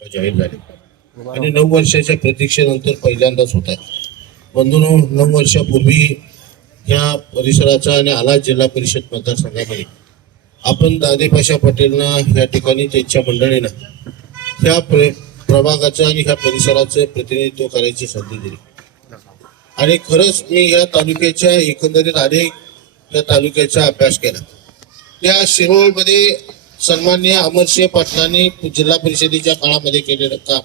जाहीर झाले आणि 9 वर्षाच्या प्रतीक्षेनंतर पहिल्यांदाच होत आहे. बंधूंनो, 9 वर्षापूर्वी या परिसराचा आणि आलाज जिल्हा परिषद मतदारसंघामध्ये आपण दादेपाशा पटेलना या ठिकाणी त्यांच्या मंडळीनं ह्या प्रभागाचं आणि ह्या परिसराचं प्रतिनिधित्व करायची संधी दिली. आणि खरंच मी या तालुक्याच्या एकंदरीत अनेक या तालुक्याचा अभ्यास केला. त्या शिरोळमध्ये सन्माननीय अमरसिंह पाटलांनी जिल्हा परिषदेच्या काळामध्ये केलेलं काम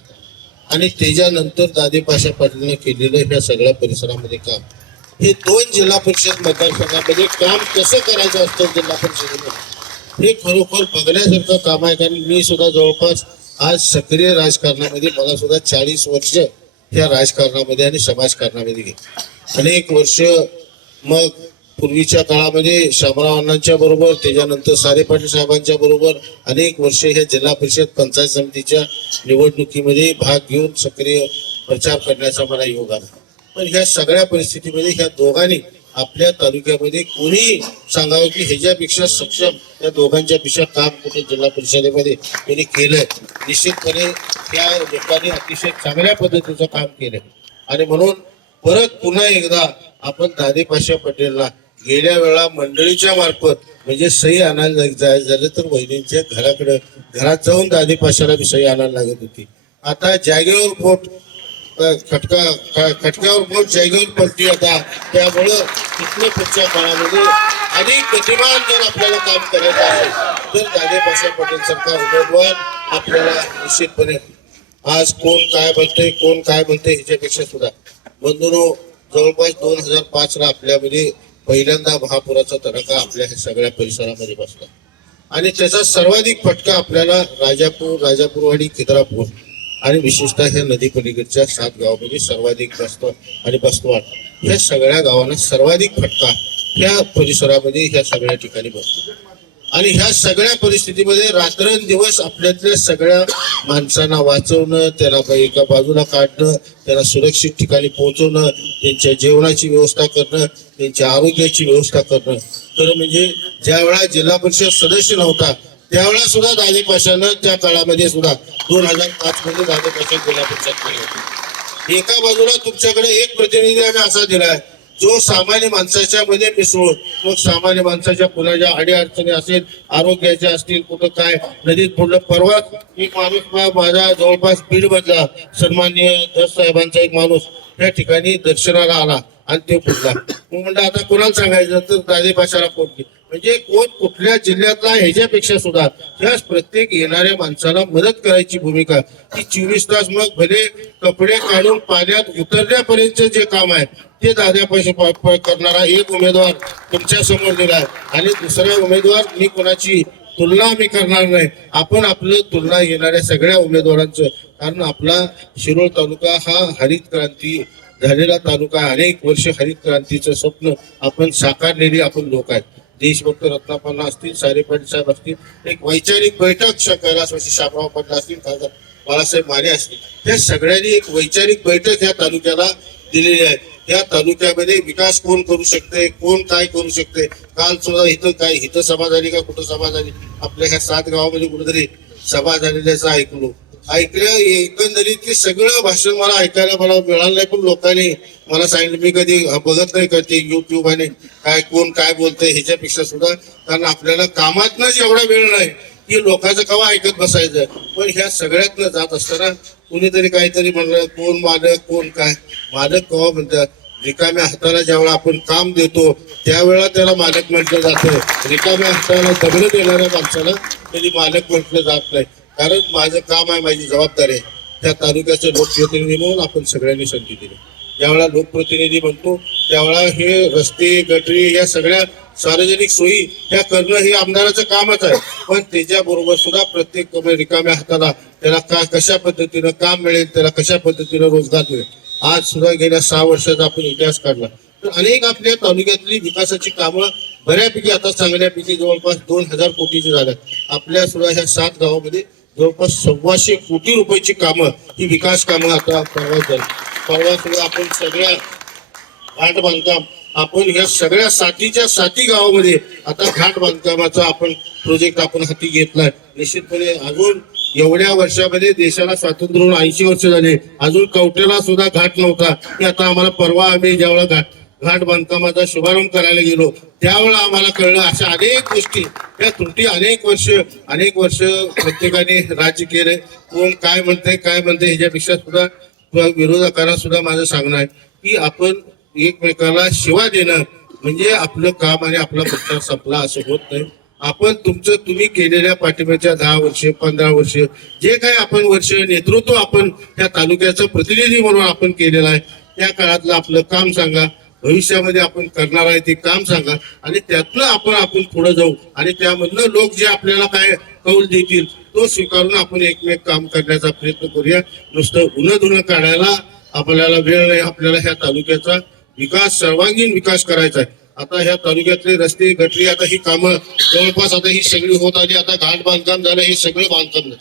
आणि त्याच्यानंतर दादेपाशा पाटलांनी केलेलं ह्या सगळ्या परिसरामध्ये काम, हे 2 जिल्हा परिषद मतदारसंघामध्ये काम कसं करायचं असतं जिल्हा परिषदेमध्ये, हे खरोखर बघण्यासारखं काम आहे. कारण मी सुद्धा जवळपास आज सक्रिय राजकारणामध्ये, मला सुद्धा 40 वर्ष या राजकारणामध्ये आणि समाजकारणामध्ये गेली. अनेक वर्ष मग पूर्वीच्या काळामध्ये शामराव अण्णांच्या बरोबर, त्याच्यानंतर सारे पाटील साहेबांच्या बरोबर अनेक वर्ष ह्या जिल्हा परिषद पंचायत समितीच्या निवडणुकीमध्ये भाग घेऊन सक्रिय प्रचार करण्याचा मला योग आला. पण ह्या सगळ्या परिस्थितीमध्ये ह्या दोघांनी आपल्या तालुक्यामध्ये कोणी सांगावं की ह्याच्यापेक्षा सक्षम या दोघांच्या पेक्षा काम कुठे जिल्हा परिषदेमध्ये त्यांनी केलंय. निश्चितपणे त्या लोकांनी अतिशय चांगल्या पद्धतीचं काम केलंय. आणि म्हणून परत पुन्हा एकदा आपण दादेपाशा पटेलला गेल्या वेळा मंडळीच्या मार्फत म्हणजे सही आणायला जायचं झालं तर वहिनींच्या घरात जाऊन दादेपाशाला बी सही आणायला लागत होती. आता जागेवर बोट खटक्यावर बोट जागेवर पडती आता. त्यामुळं तिथल्या पुढच्या काळामध्ये अधिक गतिमान जर आपल्याला काम करायचं असेल तर दादेपाशा पटेल सरकार उमेदवार आपल्याला निश्चितपणे. आज कोण काय म्हणते ह्याच्यापेक्षा सुद्धा बंधूंनो, जवळपास 2005ला आपल्यामध्ये पहिल्यांदा महापुराचा तडाखा आपल्या ह्या सगळ्या परिसरामध्ये बसला आणि त्याचा सर्वाधिक फटका आपल्याला राजापूरवाडी, खिद्रापूर आणि विशेषतः ह्या नदी पलीकडच्या 7 गावामध्ये सर्वाधिक बसतो आणि बस्तवाड ह्या सगळ्या गावांना सर्वाधिक फटका ह्या परिसरामध्ये ह्या सगळ्या ठिकाणी बसतो. आणि ह्या सगळ्या परिस्थितीमध्ये रात्रंदिवस आपल्यातल्या सगळ्या माणसांना वाचवणं, त्याला एका बाजूला काढणं, त्याला सुरक्षित ठिकाणी पोहोचवणं, त्यांच्या जेवणाची व्यवस्था करणं, त्यांच्या आरोग्याची व्यवस्था करणं. तर म्हणजे ज्या वेळा जिल्हा परिषद सदस्य नव्हता त्यावेळा सुद्धा दादेपाशानं त्या काळामध्ये सुद्धा 2005 मध्ये दादेपाशा जिल्हा परिषद केली होती. एका बाजूला तुमच्याकडे एक प्रतिनिधी आम्ही असा दिलाय जो सामान्य माणसाच्या मध्ये मिसळून मग सामान्य माणसाच्या कुणाच्या अडीअडचणी असेल, आरोग्याच्या असतील, कुठं काय नदीत पडलं. परवा एक माणूस माझा जवळपास बीड मधला सन्माननीय दस साहेबांचा एक माणूस त्या ठिकाणी दर्शनाला आला आणि ते फुटला. मग म्हणलं आता कोणाला सांगायचं तर दादेपाशाला फोडली. म्हणजे कोण कुठल्या जिल्ह्यातला ह्याच्यापेक्षा सुद्धा ह्या प्रत्येक येणाऱ्या माणसाला मदत करायची भूमिका ती 24 तास. मग भले कपडे काढून पाण्यात उतरण्यापर्यंत जे काम आहे ते दादेपाशा करणारा एक उमेदवार तुमच्या समोर दिलाय आणि दुसरा उमेदवार मी कोणाची तुलना मी करणार नाही. आपण आपलं तुलना येणाऱ्या सगळ्या उमेदवारांचं, कारण आपला शिरोळ तालुका हा हरित क्रांती झालेला तालुका, अनेक वर्ष हरित क्रांतीचं स्वप्न आपण साकारलेली आपण लोक आहेत. देशभक्त रत्नापन्ना असतील, सारे पाटील साहेब असतील, एक वैचारिक बैठक कैलासवासी शामराव पाटील असतील, खासदार बाळासाहेब माने असतील, त्या सगळ्यांनी एक वैचारिक बैठक ह्या तालुक्याला दिलेली आहे. या तालुक्यामध्ये विकास कोण करू शकते, कोण काय करू शकते. काल सुद्धा इथं सभा झाली का कुठं सभा झाली, आपल्या ह्या 7 गावामध्ये कुठेतरी सभा झालेल्याचं ऐकलं. एकंदरीत की सगळं भाषण मला ऐकायला मिळालं नाही. पण लोकांनी मला सांगितलं, मी कधी बघत नाही करते युट्यूब आणि कोण काय बोलतंय ह्याच्यापेक्षा सुद्धा, कारण आपल्याला कामातनच एवढा वेळ नाही की लोकांचं कवा ऐकत बसायचं. पण ह्या सगळ्यातनं जात असताना कुणीतरी काहीतरी म्हणलं, कोण मालक कोण काय. मालक कवा म्हणतात, रिकाम्या हाताला ज्यावेळा आपण काम देतो त्यावेळा त्याला मालक म्हटलं जातं. रिकाम्या हाताला दगड देणाऱ्या माणसाला कधी मालक म्हटलं जात नाही. कारण माझं काम आहे, माझी जबाबदारी आहे. त्या तालुक्याचे लोकप्रतिनिधी म्हणून आपण सगळ्यांनी संधी दिली. ज्यावेळा लोकप्रतिनिधी म्हणतो त्यावेळा हे रस्ते, गटरी या सगळ्या सार्वजनिक सोयी ह्या करणं हे आमदाराचं कामच आहे. पण त्याच्याबरोबर सुद्धा प्रत्येक रिकाम्या हाताला त्याला कशा पद्धतीनं काम मिळेल, त्याला कशा पद्धतीनं रोजगार मिळेल. आज सुद्धा गेल्या 6 वर्षाचा आपण इतिहास काढला तर अनेक आपल्या तालुक्यातली विकासाची कामं बऱ्यापैकी आता चांगल्यापैकी जवळपास 2000 कोटीची झाल्यात. आपल्या सुद्धा ह्या 7 गावामध्ये जवळपास 1,200 कोटी रुपयाची कामं ही विकास कामं आता परवा सुद्धा आपण सगळ्या घाट बांधकाम आपण ह्या सगळ्या 7च्या गावामध्ये आता घाट बांधकामाचा आपण प्रोजेक्ट आपण हाती घेतलाय. निश्चितपणे अजून एवढ्या वर्षामध्ये देशाला स्वातंत्र्य होऊन 80 वर्ष झाले, अजून कवठ्याला सुद्धा घाट नव्हता. की आता आम्हाला परवा आम्ही ज्यावेळेला घाट बांधकामाचा शुभारंभ करायला गेलो त्यावेळेला आम्हाला कळलं अशा अनेक गोष्टी, या त्रुटी अनेक वर्ष प्रत्येकाने राज्य केले. कोण काय म्हणते ह्याच्यापेक्षा सुद्धा विरोधकांना सुद्धा माझं सांगणं आहे की आपण एकमेकाला शिवा देणं म्हणजे आपलं काम आणि आपला प्रचार संपला असं होत नाही. आपण तुम्ही केलेल्या पाठिंब्याच्या 10 वर्ष 15 वर्ष जे काही आपण नेतृत्व आपण त्या तालुक्याचं प्रतिनिधी म्हणून आपण केलेलं आहे त्या काळातलं आपलं काम सांगा, भविष्यामध्ये आपण करणार आहे ते काम सांगा आणि त्यातनं आपण पुढे जाऊ आणि त्यामधनं लोक जे आपल्याला काय कौल देतील तो स्वीकारून आपण एकमेक काम करण्याचा प्रयत्न करूया. नुसतं धुणं काढायला आपल्याला वेळ नाही. आपल्याला ह्या तालुक्याचा विकास, सर्वांगीण विकास करायचा आहे. आता ह्या तालुक्यातले रस्ते गटरी आता ही कामं जवळपास आता ही सगळी होत आली. आता घाट बांधकाम झालं, हे सगळं बांधकाम झालं.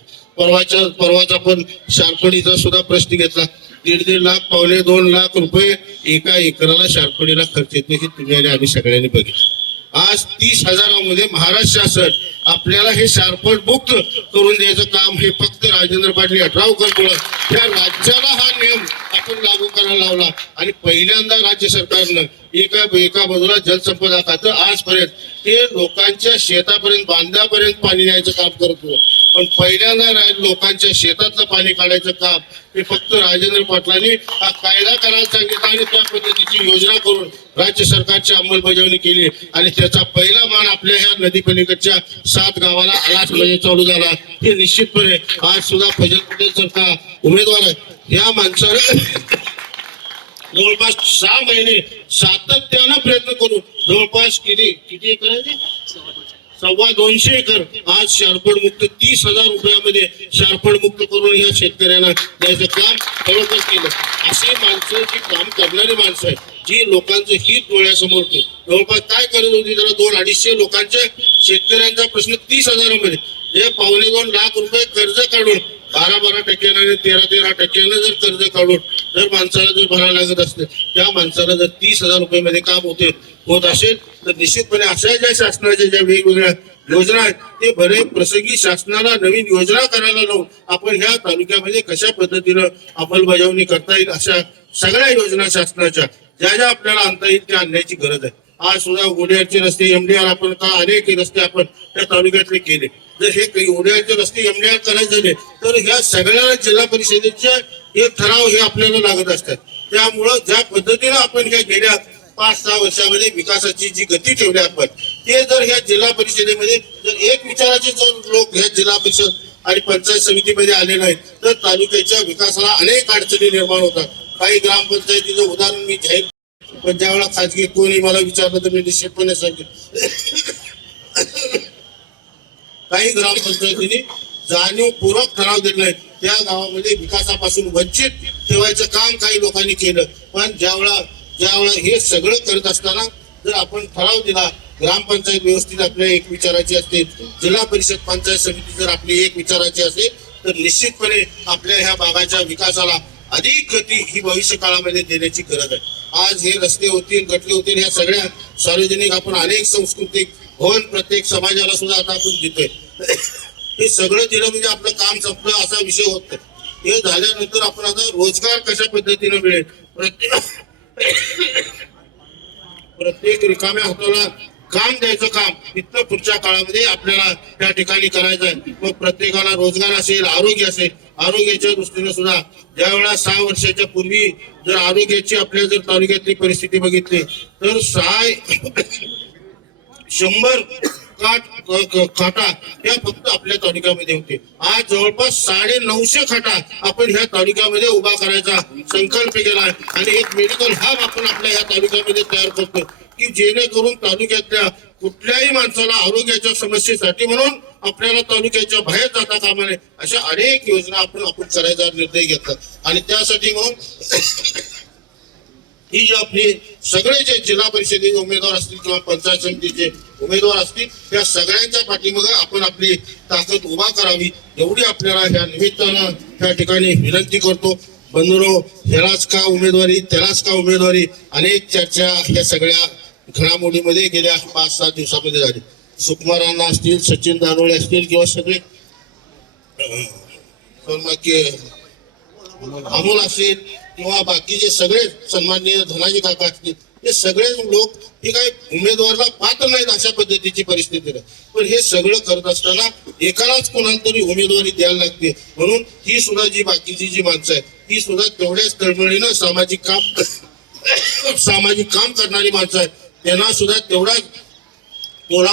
परवाचा पण शारपडीचा सुद्धा प्रश्न घेतला. 1.5 लाख 1.5-2 लाख रुपये एका एकराला शारपडीला खर्च येतो हे तुम्ही आणि आम्ही सगळ्यांनी बघितलं. आज 30,000मध्ये महाराष्ट्र शासन आपल्याला हे शारपड मुक्त करून द्यायचं काम हे फक्त राजेंद्र पाटील यड्रावकरमुळे त्या राज्याला हा नियम आपण लागू करायला लावला आणि पहिल्यांदा राज्य सरकारनं एका बाजूला जलसंपदा खातं आजपर्यंत ते लोकांच्या शेतापर्यंत बांधापर्यंत पाणी न्यायचं काम करत होतं. पण पहिल्यांदा लोकांच्या शेतातलं पाणी काढायचं काम हे फक्त राजेंद्र पाटलांनी हा कायदा करायला सांगितला आणि त्या पद्धतीची योजना करून राज्य सरकारची अंमलबजावणी केली आणि त्याचा पहिला मान आपल्या ह्या नदीपलीकडच्या 7 गावाला आलाच म्हणजे चालू झाला. हे निश्चितपणे आज सुद्धा फजल पटेल सारखा उमेदवार आहे. या माणसाने जवळपास 6 महिने सातत्यानं प्रयत्न करून जवळपास किती एकर आहे? 225 एकर आज शारपड मुक्त 30,000 रुपयामध्ये शारपड मुक्त करून या शेतकऱ्यांना द्यायचं काम खरोखर केलं. अशी माणसं जी काम करणारी माणसं आहेत जी लोकांचं हित डोळ्यासमोर जवळपास काय करत होती त्याला 200-250 लोकांच्या शेतकऱ्यांचा प्रश्न 30,000मध्ये हे 2.25 लाख रुपये कर्ज काढून 12% आणि 13% जर कर्ज काढून जर माणसाला जर भरायला लागत असते त्या माणसाला जर 30,000 रुपयामध्ये काम होत असेल तर निश्चितपणे अशा ज्या शासनाच्या ज्या वेगवेगळ्या योजना आहेत ते बरे प्रसंगी शासनाला नवीन योजना करायला लावून आपण ह्या तालुक्यामध्ये कशा पद्धतीनं अंमलबजावणी करता येईल अशा सगळ्या योजना शासनाच्या ज्या आपल्याला आणता येईल त्या आणण्याची गरज आहे. आज सुद्धा ओढ्याचे रस्ते एमडीआर आपण अनेक रस्ते आपण त्या तालुक्यातले केले. जर हे ओढ्याचे रस्ते एमडीआर करायचे झाले तर ह्या सगळ्या जिल्हा परिषदेचे हे ठराव हे आपल्याला लागत असतात. त्यामुळं ज्या पद्धतीनं आपण ह्या गेल्या 5-6 वर्षामध्ये विकासाची जी गती ठेवली आपण ते जर ह्या जिल्हा परिषदेमध्ये जर एक विचाराचे जर लोक ह्या जिल्हा परिषद आणि पंचायत समितीमध्ये आले नाहीत तर तालुक्याच्या विकासाला अनेक अडचणी निर्माण होतात. काही ग्रामपंचायतीचं उदाहरण मी जाहीर पण ज्यावेळेला खाजगी कोणी मला विचारलं तर मी निश्चितपणे सांगेन काही ग्रामपंचायतीने जाणीवपूर्वक ठराव दिले नाही. त्या गावामध्ये विकासापासून वंचित ठेवायचं काम काही लोकांनी केलं. पण ज्यावेळेला हे सगळं करत असताना जर आपण ठराव दिला ग्रामपंचायत व्यवस्थित आपल्या एक विचाराची असते, जिल्हा परिषद पंचायत समिती जर आपली एक विचाराची असेल तर निश्चितपणे आपल्या ह्या भागाच्या विकासाला अधिक गती ही भविष्य काळामध्ये देण्याची गरज आहे. आज हे रस्ते होतील गटले होतील ह्या सगळ्या सार्वजनिक आपण अनेक सांस्कृतिक भवन प्रत्येक समाजाला सुद्धा आता आपण देतोय. हे सगळं दिलं म्हणजे आपलं काम संपलं असा विषय होत नाही. हे झाल्यानंतर आपण आता रोजगार कशा पद्धतीने मिळेल प्रत्येक रिकाम्या हाताला काम द्यायचं काम इतकं पुढच्या काळामध्ये आपल्याला त्या ठिकाणी करायचं आहे. मग प्रत्येकाला रोजगार असेल आरोग्य असेल आरोग्याच्या दृष्टीने सुद्धा ज्या वेळा 6 वर्षाच्या पूर्वी जर आरोग्याची आपल्या जर तालुक्यातली परिस्थिती बघितली तर 100 खाटा या फक्त आपल्या तालुक्यामध्ये होते. आज जवळपास 950 खाटा आपण ह्या तालुक्यामध्ये उभा करायचा संकल्प केला आहे आणि एक मेडिकल हब आपण आपल्या ह्या तालुक्यामध्ये तयार करतो की जेणेकरून तालुक्यातल्या कुठल्याही माणसाला आरोग्याच्या समस्येसाठी म्हणून आपल्याला तालुक्याच्या बाहेर जाता कामा नये अशा अनेक योजना आपण करायचा निर्णय घेतला. आणि त्यासाठी म्हणून ही जी आपली सगळे जे जिल्हा परिषदेचे उमेदवार असतील किंवा पंचायत समितीचे उमेदवार असतील त्या सगळ्यांच्या पाठीमागे आपण आपली ताकद उभा करावी एवढी आपल्याला ह्या निमित्तानं त्या ठिकाणी विनंती करतो. बंधुरो, ह्यालाच का उमेदवारी त्यालाच का उमेदवारी अनेक चर्चा ह्या सगळ्या घडामोडीमध्ये गेल्या 5-7 दिवसामध्ये झाली. सुकुमारांना असतील सचिन दानोळे असतील किंवा सगळे बाकी अमोल असेल किंवा बाकीचे सगळे सन्माननीय धनाजी काका असतील, हे सगळे लोक हे काही उमेदवाराला पात्र नाहीत अशा पद्धतीची परिस्थिती आहे. पण हे सगळं करत असताना एकालाच कोणाला तरी उमेदवारी द्यायला लागते. म्हणून ही सुद्धा जी बाकीची जी माणसं आहेत ही सुद्धा तेवढ्याच तळमळीनं सामाजिक काम करणारी माणसं आहेत. त्यांना सुद्धा तेवढा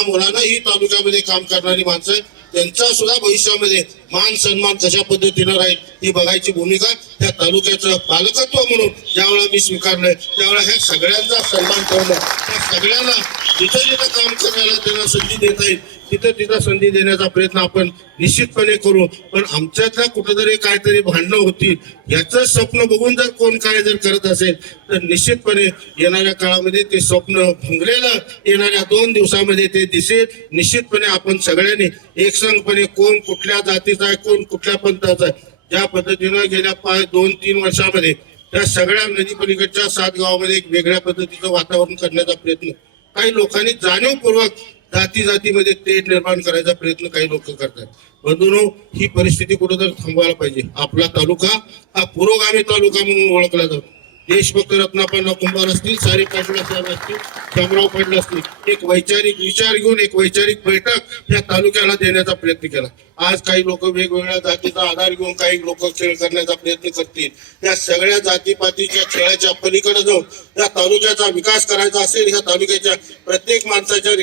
मुलानं ही तालुक्यामध्ये काम करणारी माणसं आहेत. त्यांचा सुद्धा भविष्यामध्ये मान सन्मान कशा पद्धतीनं राहील ही बघायची भूमिका त्या तालुक्याचं पालकत्व म्हणून ज्यावेळेला मी स्वीकारलंय त्यावेळेला ह्या सगळ्यांचा सन्मान करणं, त्या सगळ्यांना जिथं जिथं काम करायला त्यांना संधी देता येईल तिथं संधी देण्याचा प्रयत्न आपण निश्चितपणे करू. पण आमच्यातल्या कुठेतरी काहीतरी भांडणं होतील याचं स्वप्न बघून जर कोण काय जर करत असेल तर निश्चितपणे येणाऱ्या काळामध्ये ते स्वप्न भंगलेलं येणाऱ्या 2 दिवसामध्ये ते दिसेल. निश्चितपणे आपण सगळ्यांनी एकसंघपणे कोण कुठल्या जातीचा आहे, कोण कुठल्या पंथाचा आहे, ज्या पद्धतीनं गेल्या 2-3 वर्षामध्ये त्या सगळ्या नदी पलीकडच्या 7 गावामध्ये एक वेगळ्या पद्धतीचं वातावरण करण्याचा प्रयत्न काही लोकांनी जाणीवपूर्वक जातीमध्ये तेढ निर्माण करायचा प्रयत्न काही लोक करतात. बंधूंनो, ही परिस्थिती कुठेतरी थांबवायला पाहिजे. आपला तालुका हा पुरोगामी तालुका म्हणून ओळखला जातो. देशभक्त रत्नापन्न कुंभार असतील, सारी पाटील साहेब असतील, शामराव पाटील असतील, एक वैचारिक विचार घेऊन एक वैचारिक बैठक या तालुक्याला देण्याचा प्रयत्न केला. आज काही लोक वेगवेगळ्या जातीचा आधार घेऊन काही लोक खेळ करण्याचा प्रयत्न करतील. या सगळ्या जातीपातीच्या खेळाच्या पलीकडे जाऊन या तालुक्याचा विकास करायचा असेल, या तालुक्याच्या प्रत्येक माणसाच्या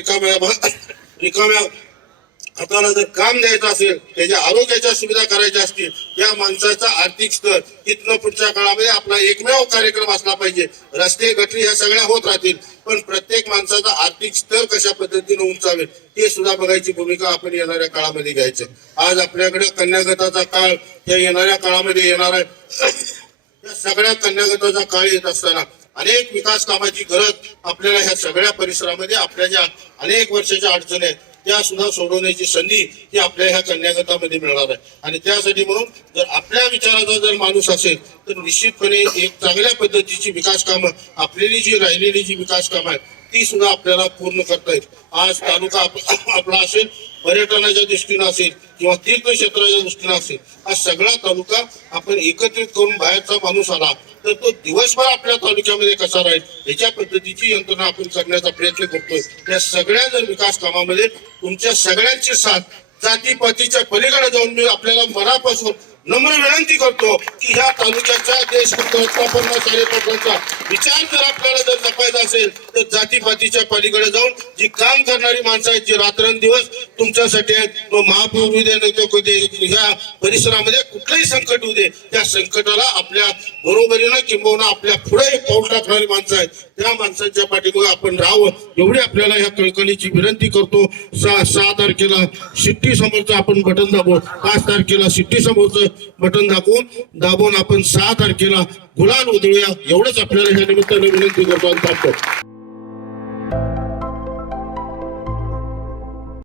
रिकाम्या हाताला जर काम द्यायचं असेल, त्याच्या आरोग्याच्या सुविधा करायच्या असतील, या माणसाचा आर्थिक स्तर इथनं पुढच्या काळामध्ये आपला एकमेव कार्यक्रम असला पाहिजे. रस्ते गटरी ह्या सगळ्या होत राहतील, पण प्रत्येक माणसाचा आर्थिक स्तर कशा पद्धतीने उंचावेल हे सुद्धा बघायची भूमिका आपण येणाऱ्या काळामध्ये घ्यायची. आज आपल्याकडे कन्यागताचा काळ या येणाऱ्या काळामध्ये येणार आहे. या सगळ्या कन्यागताचा काळ येत असताना अनेक विकास कामाची गरज आपल्याला ह्या सगळ्या परिसरामध्ये आपल्या ज्या अनेक वर्षाच्या अडचणी आहेत त्या सुद्धा सोडवण्याची संधी ही आपल्या ह्या कन्यागतामध्ये मिळणार आहे. आणि त्यासाठी म्हणून जर आपल्या विचाराचा जर माणूस असेल तर निश्चितपणे एक चांगल्या पद्धतीची विकास कामं आपली जी राहिलेली जी विकास कामं आहेत ती सुद्धा आपल्याला पूर्ण करता येईल. आज तालुका आपला असेल, पर्यटनाच्या दृष्टीनं असेल किंवा तीर्थक्षेत्राच्या दृष्टीनं असेल, हा सगळा तालुका आपण एकत्रित करून बाहेरचा माणूस आला तर तो दिवसभर आपल्या तालुक्यामध्ये कसा राहील याच्या पद्धतीची यंत्रणा आपण करण्याचा प्रयत्न करतोय. या सगळ्या जर विकास कामामध्ये तुमच्या सगळ्यांची साथ जातीपातीच्या पलीकडे जाऊन मी आपल्याला मनापासून नम्र विनंती करतो की ह्या तालुक्याच्या देशभक्त रत्नापन्न कार्यकर्त्यांचा विचार जर आपल्याला जर जपायचा असेल तर जातीपातीच्या पलीकडे जाऊन जी काम करणारी माणसं आहेत, जी रात्रंदिवस तुमच्यासाठी आहेत, महापूर होऊ दे नाही ह्या परिसरामध्ये कुठलंही संकट होऊ दे, त्या संकटाला आपल्या बरोबरीनं किंबहुना आपल्या पुढे पाऊल टाकणारी माणसं आहेत, त्या माणसांच्या पाठीमागे आपण राहावं एवढी आपल्याला ह्या कळकळीची विनंती करतो. 6 तारखेला शिट्टी समोरचं आपण बटन दाबून, 5 तारखेला शिट्टी समोरचं बटन दाबून आपण 6 तारखेला गुलाल उधळूया एवढंच आपल्याला ह्या निमित्ताने विनंती करतो आणि थांबतो.